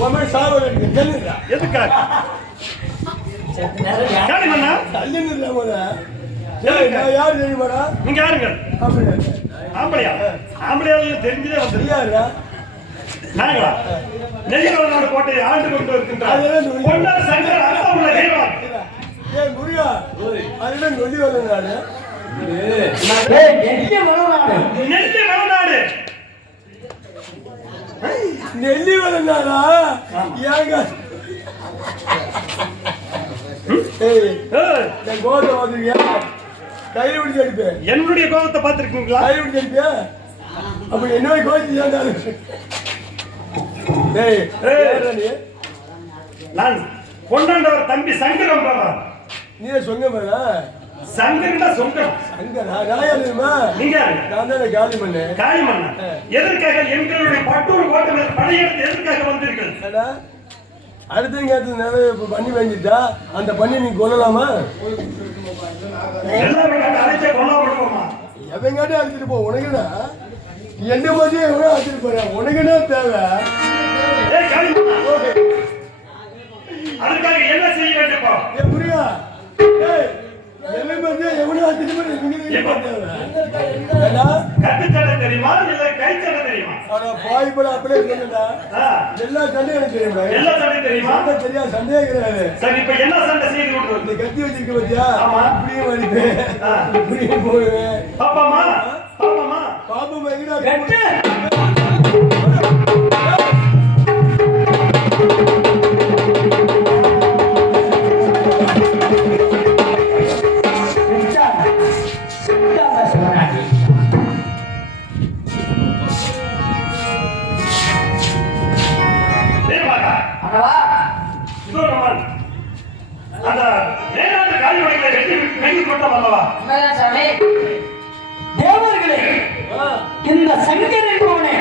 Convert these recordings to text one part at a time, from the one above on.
உன் மேல சாவு இருக்கு, தள்ளுடா. எதுக்காக? காளிமண்ணா, தள்ளுங்கடா முத. ஏய், நான் யாரு தெரியுமாடா? நீங்க யாருங்க? ஆம்பளையா? ஆம்பளையாளுங்க தெரிஞ்சதே வந்து யாருடா? நாங்களா நெய்யவனோட கோட்டையை ஆண்டு கொண்டு இருக்கின்றார் பொன்னர் சங்கர் அர்த்தமுள்ள தெய்வம் ஏய், முருகா, அதுதான் சொல்லி வரேன் நானு. நெல்லி வளநாடு நெல்லி வரேன்டாடா. ஏங்க? கோவத்தை பார்த்திருக்கியா? கையில பிடிச்சு அடிப்பேன். என்னுடைய கோபத்தை பார்த்திருக்கீங்களா கையில பிடிச்சு அடிப்பியா? அப்ப. யாருடா நீ? நான் கொண்டாண்டவர் தம்பி சங்கரம் நீ சொங்க மேடா யார் தெரியுமா நீங்க? நான் தான் காலி பண்ணேன் காளிமண்ணா எதற்காக எங்களுடைய பட்டூர் கோட்டை மேல் படையெடுத்து எதற்காக வந்தீர்கள்? அடுத்த கேட்டு நிறைய பண்ணி வாங்கிட்டா அந்த பண்ணி நீ கொல்லலாமா? எவங்காட்டி அழைச்சிட்டு போ உனக்குடா? என்ன மாதிரியே எவனோ அழைச்சிட்டு போறேன் உனக்குன்னா தேவை. காளிமண்ணா. அதுக்காக என்ன செய்ய வேண்டுமா புரியா ஏய் தெரியுமா இல்ல தெரியுமா ஆனா பாய் அப்படியே சொல்லுடா எல்லா சண்டையும் எல்லா தெரியுமா சண்டையே கிடையாது சரி இப்ப என்ன சண்டை செய்து கொண்டு கத்தி வச்சிருக்க பத்தியா ஆமா. இப்படியும் அடிப்பேன் ஆ. போவேன் பாப்பாமா பாப்பாமா பாப்பா எங்கடா வெட்டி கொட்டோம் அல்லவா தேவர்களே இந்த சங்கர் என்பவனை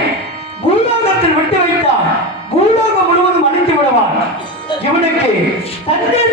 பூலோகத்தில் விட்டு வைத்தான் பூலோகம் முழுவதும் அணிந்து விடுவான் இவனுக்கு தண்ணீர்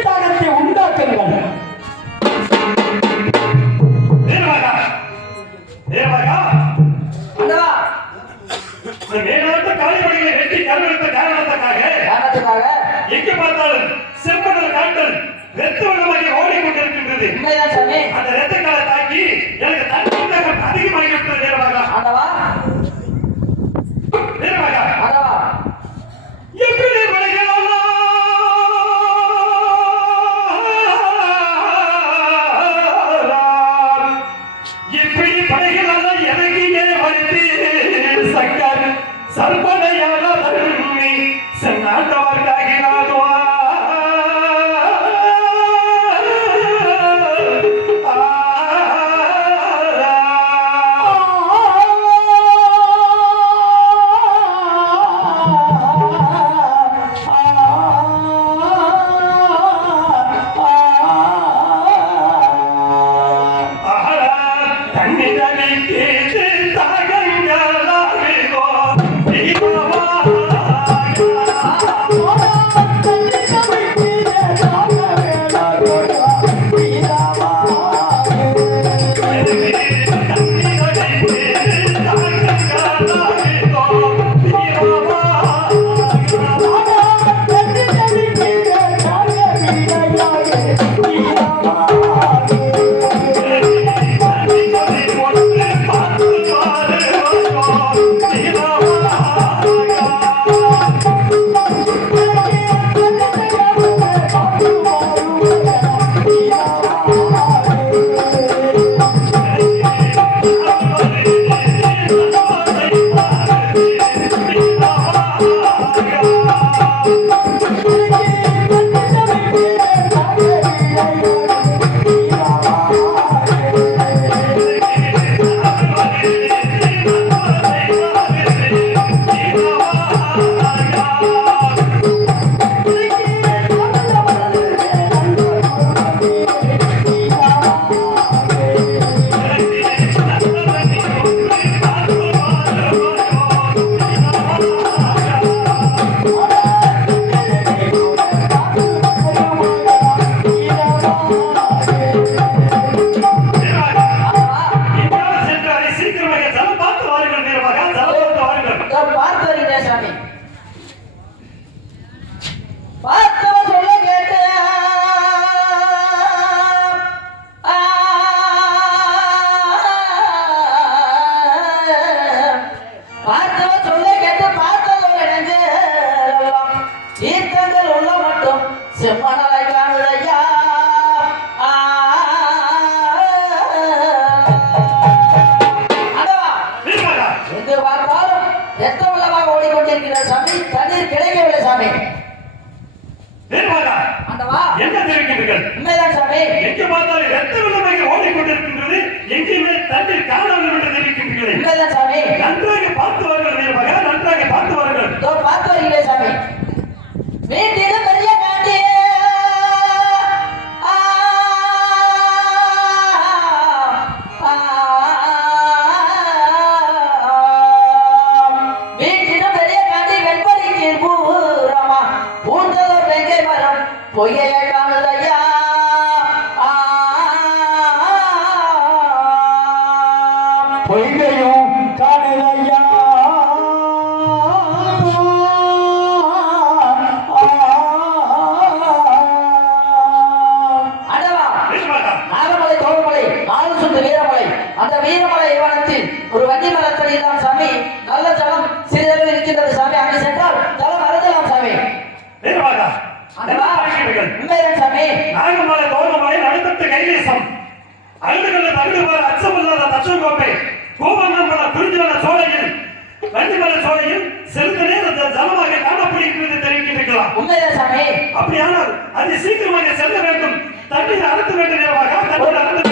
vida me entiende. Boy. a அப்படியானால் அது சீக்கிரமாக செல்ல வேண்டும். தண்ணீர் அறுத்து வேண்டும் நேரமாக தண்ணீர் அறுத்து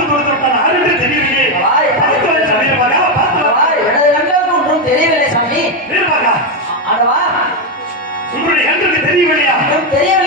பார்த்து தூரத்திற்கான தெரியவில்லை. பார்த்து வர சாமி. பாக்கா பார்த்து வா எனது கண்களுக்கு தெரியவில்லை சாமி. பாக்கா ஆடவா உங்களுடைய கண்களுக்கு தெரியவில்லையா? தெரியவில்லை.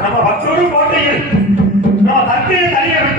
நம்ம பக்தோடு கோட்டையில் நம்ம தற்கையை தனியாக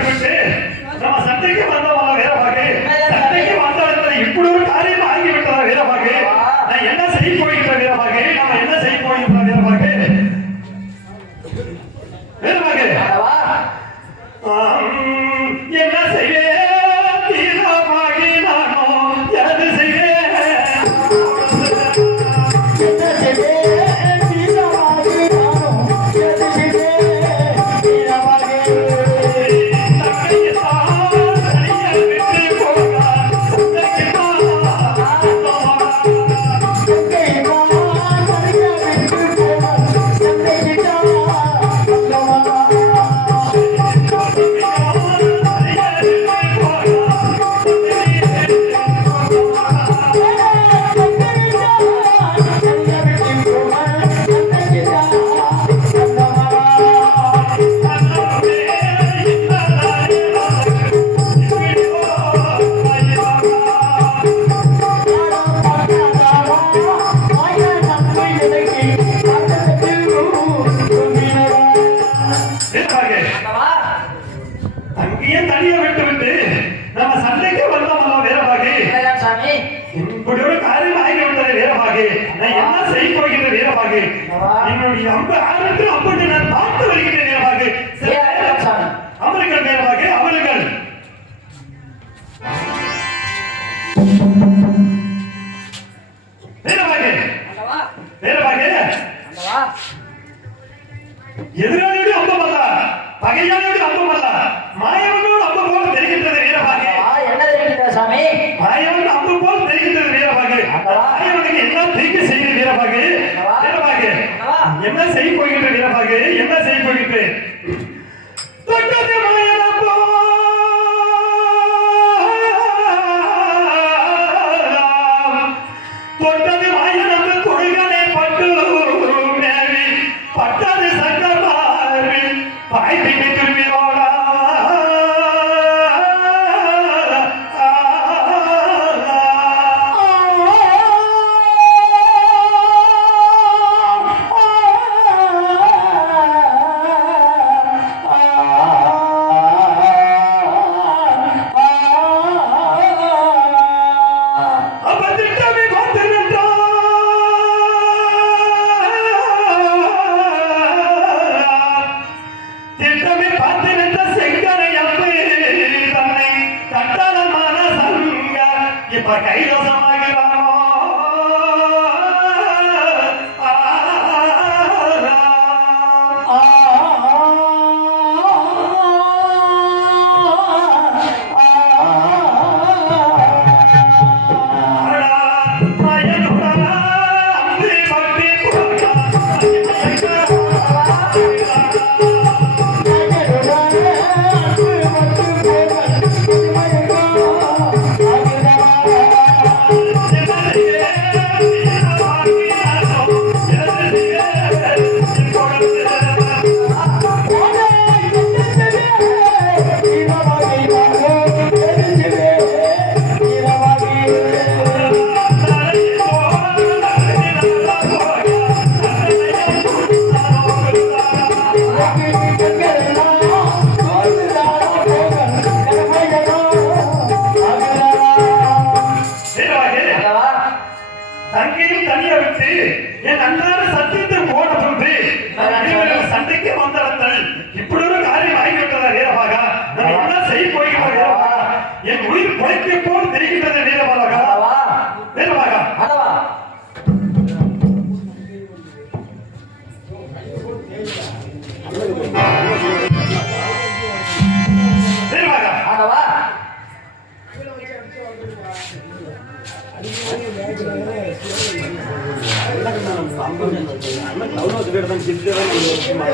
அல்லவா எதிராளியோடு அப்பம் அல்ல பகையாளியோடு அப்பம் அல்ல மாயவனோடு அப்பம் போல தெரிகின்றது வீரபாகு. என்ன தெரிகின்றது சாமி? மாயவன் அம்பு போல தெரிகின்றது வீரபாகு. மாயவனுக்கு என்ன தீங்கு செய்கிற வீரபாகு. வீரபாகு என்ன செய்ய போகின்ற வீரபாகு? என்ன செய்ய போகின்ற மாயவன் என்ன